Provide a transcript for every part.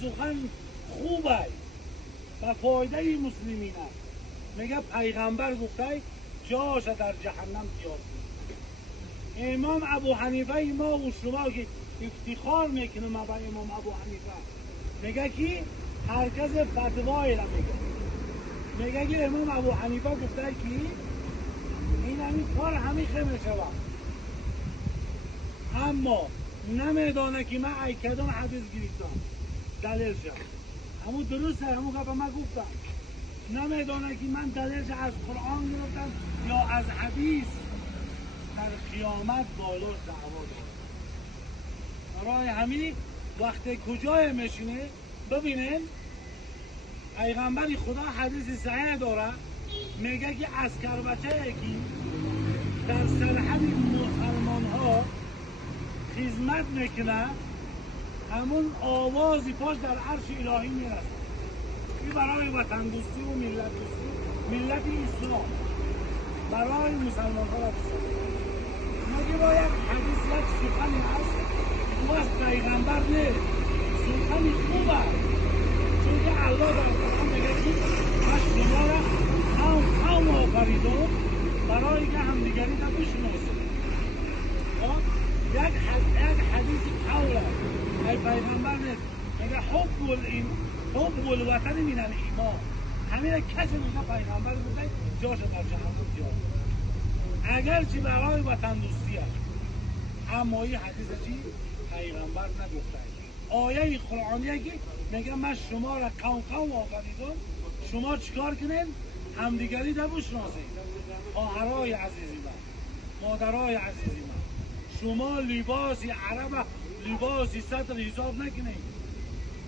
سخن خوبه و فایده مسلمین است. میگه پیغمبر گفته جاش در جهنم زیاد. امام ابو حنیفه ما و شما که افتخار میکنه ما با امام ابو حنیفه، میگه که هرکس فتوای را میگه که امام ابو حنیفه گفته که این همین کار همیشه میشود، اما نمیدانه که من ای کدام حدیث گرفتم دلیل شد. همون درسته، همون گفت من گفتم نمیدانه که من دلیلش از قرآن گرفتم یا از حدیث، در قیامت بالاش دعوا داره. برای همین وقتی کجای میشینه ببینین پیغمبر خدا حدیث صحیح داره، میگه که عسکر بچه که در سرحد مسلمان ها خدمت میکنه همون آوازی پاش در عرش الهی میرسه. این برای وطن دوستی و ملت دوستی، ملت اسلام برای مسلمان ها مگه باید حدیث یک سخنی هست و از پیغمبر نه سخنی خوب است، چون که الله در قرآن میگه که من شما را قوم آفریدم برای که همدیگری را بشناسید. یک حدیث قول است، ای پیغمبر نیست میگه حب الوطن من الایمان. همین کسی میگه پیغمبر بوده جاش در جهنم زیاد، اگرچه برای وطن دوستی است، اما این حدیث چی پیغمبر نگفته. آیه قرآنیه که میگه من شما را قوم آفریدم، شما چیکار کنین؟ همدیگری را بشناسید. خواهرای عزیزی من، مادرای عزیزی من، شما لباسی عرب لباسی صدر حساب نکنید.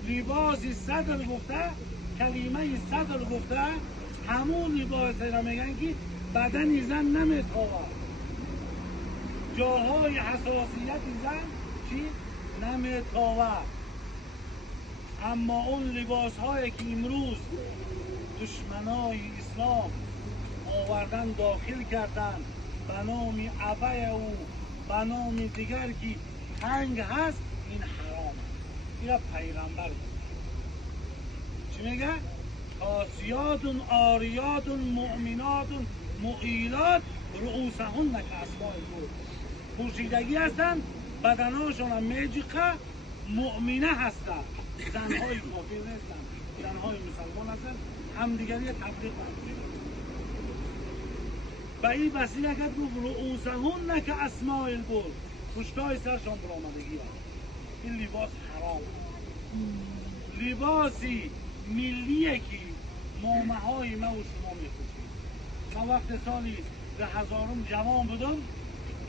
لباسی صدر گفته، کلمه صدر گفته، همون لباسی را میگن که بدن زن نمیتاود، جاهای حساسیت زن چی؟ نمیتاود. اما اون لباس هایی که امروز دشمنای اسلام آوردن داخل کردن به نام عبای او به نام دیگر که تنگ هست، این حرام است. این پیغمبر چی میگه؟ کاسیات آریات مؤمنات مغیلات رؤوسهن کاسماء البرج. پوشیدگی هستن، بدنهاشون هم میجیقه، مؤمنه هستن، زنهای کافر نیستن، زنهای مسلمان هستن، همدیگری تبلیغ میکنن. و این وسیله که گفت رؤوسهن کاسماء البرج، پشتای سرشان برآمدگی هست. این لباس حرام، لباسی ملیه که مامه های ما و شما میپوشید. من وقت سالی به هزارم جوان بودم،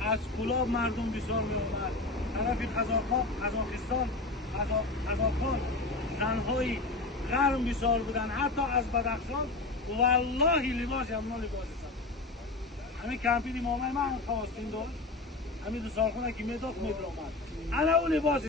از کلاب مردم بسیار می آمد، طرف قزاقستان زنهای غرم بسیار بودن، حتی از بدخشان. والله لباسی همون لباسی سر همین کمپینی مامه من خواستین داشت، همین دو سالخونه که میداخت میدرامد انا اون لباسی